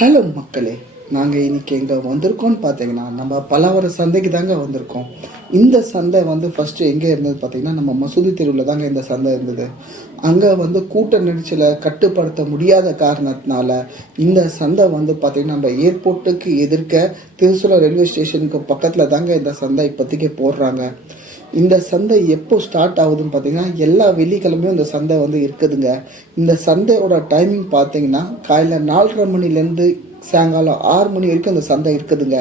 Hello மக்களே, நாங்கள் இன்றைக்கி எங்கே வந்திருக்கோம்னு பார்த்தீங்கன்னா நம்ம பலவர சந்தைக்கு தாங்க வந்திருக்கோம். இந்த சந்தை ஃபஸ்ட்டு எங்கே இருந்தது பார்த்தீங்கன்னா நம்ம மசூதி தெருவில் தாங்க இந்த சந்தை இருந்தது. அங்கே கூட்ட நெரிச்சலை கட்டுப்படுத்த முடியாத காரணத்தினால இந்த சந்தை பார்த்திங்கன்னா நம்ம ஏர்போர்ட்டுக்கு எதிர்க்க திருசூலம் ரயில்வே ஸ்டேஷனுக்கு பக்கத்தில் தாங்க இந்த சந்தை இப்போதைக்கு போடுறாங்க. இந்த சந்தை எப்போ ஸ்டார்ட் ஆகுதுன்னு பார்த்தீங்கன்னா எல்லா வெள்ளிக்கிழமையும் இந்த சந்தை இருக்குதுங்க. இந்த சந்தையோட டைமிங் பார்த்தீங்கன்னா காலையில் 4:30 மணிலேருந்து சாயங்காலம் 6 மணி வரைக்கும் இந்த சந்தை இருக்குதுங்க.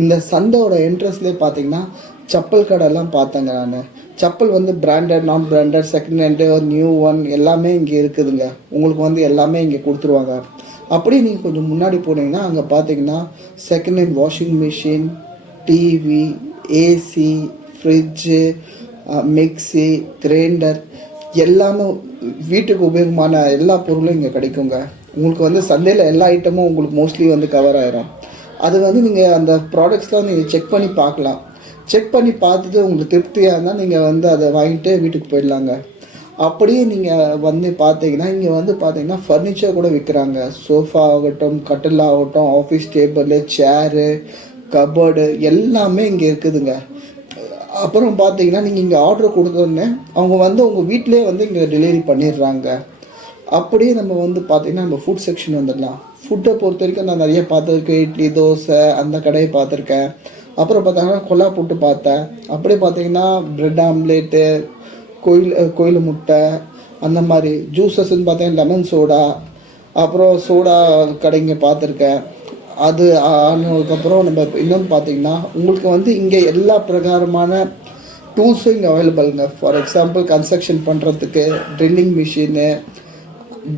இந்த சந்தையோட என்ட்ரன்ஸ்லேயே பார்த்தீங்கன்னா செப்பல் கடைலாம் பார்த்தேங்க. நான் செப்பல் பிராண்டட், நான் branded, second hand, new one எல்லாமே இங்கே இருக்குதுங்க. உங்களுக்கு எல்லாமே இங்கே கொடுத்துருவாங்க. அப்படியே நீங்கள் கொஞ்சம் முன்னாடி போனீங்கன்னா அங்கே பார்த்தீங்கன்னா second hand washing machine, TV, AC, fridge, mixie, grinder எல்லாமே வீட்டுக்கு உபயோகமான எல்லா பொருளும் இங்கே கிடைக்குங்க. உங்களுக்கு சந்தையில் எல்லா ஐட்டமும் உங்களுக்கு மோஸ்ட்லி கவர் ஆயிரும். அது நீங்கள் அந்த ப்ராடக்ட்ஸ்லாம் நீங்கள் செக் பண்ணி பார்க்கலாம். செக் பண்ணி பார்த்துட்டு உங்களுக்கு திருப்தியாக இருந்தால் நீங்கள் அதை வாங்கிட்டு வீட்டுக்கு போயிடலாங்க. அப்படியே நீங்கள் பார்த்தீங்கன்னா இங்கே பார்த்தீங்கன்னா ஃபர்னிச்சர் கூட விற்கிறாங்க. சோஃபா ஆகட்டும், கட்டில் ஆகட்டும், ஆஃபீஸ் டேபிள், சேரு, கபோர்டு எல்லாமே இங்கே இருக்குதுங்க. அப்புறம் பார்த்தீங்கன்னா நீங்கள் இங்கே ஆர்டர் கொடுத்தோன்னே அவங்க உங்கள் வீட்டிலே இங்கே டெலிவரி பண்ணிடுறாங்க. அப்படியே நம்ம பார்த்திங்கன்னா நம்ம ஃபுட் செக்ஷன் வந்துடலாம். ஃபுட்டை பொறுத்த வரைக்கும் நான் நிறைய பார்த்துருக்கேன். இட்லி, தோசை அந்த கடையை பார்த்துருக்கேன். அப்புறம் பார்த்தாங்கன்னா கொல்லா புட்டு பார்த்தேன். அப்படியே பார்த்தீங்கன்னா ப்ரெட் ஆம்லேட்டு, கோயில் முட்டை, அந்த மாதிரி ஜூஸஸ்ன்னு பார்த்தீங்கன்னா லெமன் சோடா, அப்புறம் சோடா கடைங்க பார்த்துருக்கேன். அது ஆனதுக்கப்புறம் நம்ம இன்னொன்று பார்த்தீங்கன்னா உங்களுக்கு இங்கே எல்லா பிரகாரமான டூல்ஸும் இங்கே அவைலபிளுங்க. ஃபார் எக்ஸாம்பிள் கன்ஸ்ட்ரக்ஷன் பண்ணுறதுக்கு ட்ரில்லிங் மிஷினு,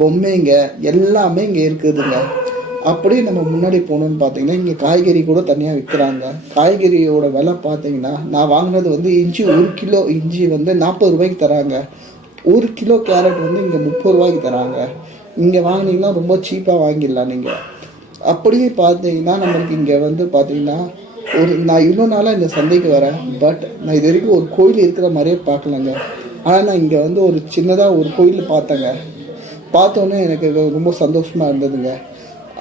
பொம்மைங்க எல்லாமே இங்கே இருக்குதுங்க. அப்படியே நம்ம முன்னாடி போகணுன்னு பார்த்தீங்கன்னா இங்கே காய்கறி கூட தனியாக விற்கிறாங்க. காய்கறியோட விலை பார்த்தீங்கன்னா நான் வாங்கினது இஞ்சி 1 கிலோ இஞ்சி 40 ரூபாய்க்கு தராங்க. 1 கிலோ கேரட் இங்கே 30 ரூபாய்க்கு தராங்க. இங்கே வாங்கினீங்கன்னா ரொம்ப சீப்பாக வாங்கிடலாம் நீங்கள். அப்படியே பார்த்தீங்கன்னா நம்மளுக்கு இங்கே பார்த்தீங்கன்னா நான் இவ்வளோ நாளாக இந்த சந்தைக்கு வரேன். பட் நான் இது வரைக்கும் ஒரு கோயில் இருக்கிற மாதிரியே பார்க்கலங்க. ஆனால் நான் இங்கே ஒரு சின்னதாக ஒரு கோயில் பார்த்தேங்க. பார்த்தோன்னே எனக்கு ரொம்ப சந்தோஷமாக இருந்ததுங்க.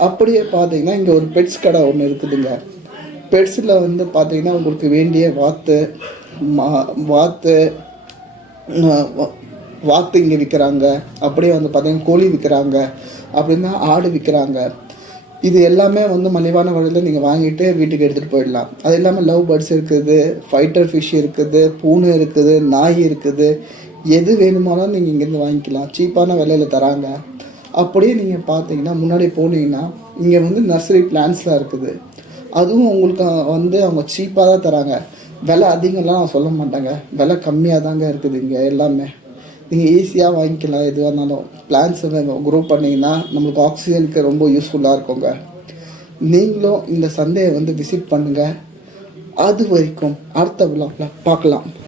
அப்படியே பார்த்தீங்கன்னா இங்கே ஒரு பெட்ஸ் கடை ஒன்று இருக்குதுங்க. பெட்ஸில் பார்த்தீங்கன்னா உங்களுக்கு வேண்டிய வாத்து இங்கே விற்கிறாங்க. அப்படியே பார்த்தீங்கன்னா கோழி விற்கிறாங்க. அப்படின்னா ஆடு விற்கிறாங்க. இது எல்லாமே மலிவான வழியில் நீங்கள் வாங்கிட்டு வீட்டுக்கு எடுத்துகிட்டு போயிடலாம். அது இல்லாமல் லவ் பேர்ட்ஸ் இருக்குது, ஃபைட்டர் ஃபிஷ் இருக்குது, பூனை இருக்குது, நாய் இருக்குது. எது வேணுமானாலும் நீங்கள் இங்கேருந்து வாங்கிக்கலாம். சீப்பான விலையில் தராங்க. அப்படியே நீங்கள் பார்த்தீங்கன்னா முன்னாடி போனீங்கன்னா இங்கே நர்சரி பிளான்ஸ்லாம் இருக்குது. அதுவும் உங்களுக்கு அவங்க சீப்பாக தான் தராங்க. விலை அதிகம்லாம் நான் சொல்ல மாட்டாங்க. விலை கம்மியாக தாங்க இருக்குது இங்கே எல்லாமே. நீங்கள் ஈஸியாக வாங்கிக்கலாம். எதுவாக இருந்தாலும் பிளான்ஸை க்ரோ பண்ணிங்கன்னா நம்மளுக்கு ஆக்சிஜனுக்கு ரொம்ப யூஸ்ஃபுல்லாக இருக்குங்க. நீங்களும் இந்த சந்தையை விசிட் பண்ணுங்கள். அது வரைக்கும் அடுத்த விழாவில் பார்க்கலாம்.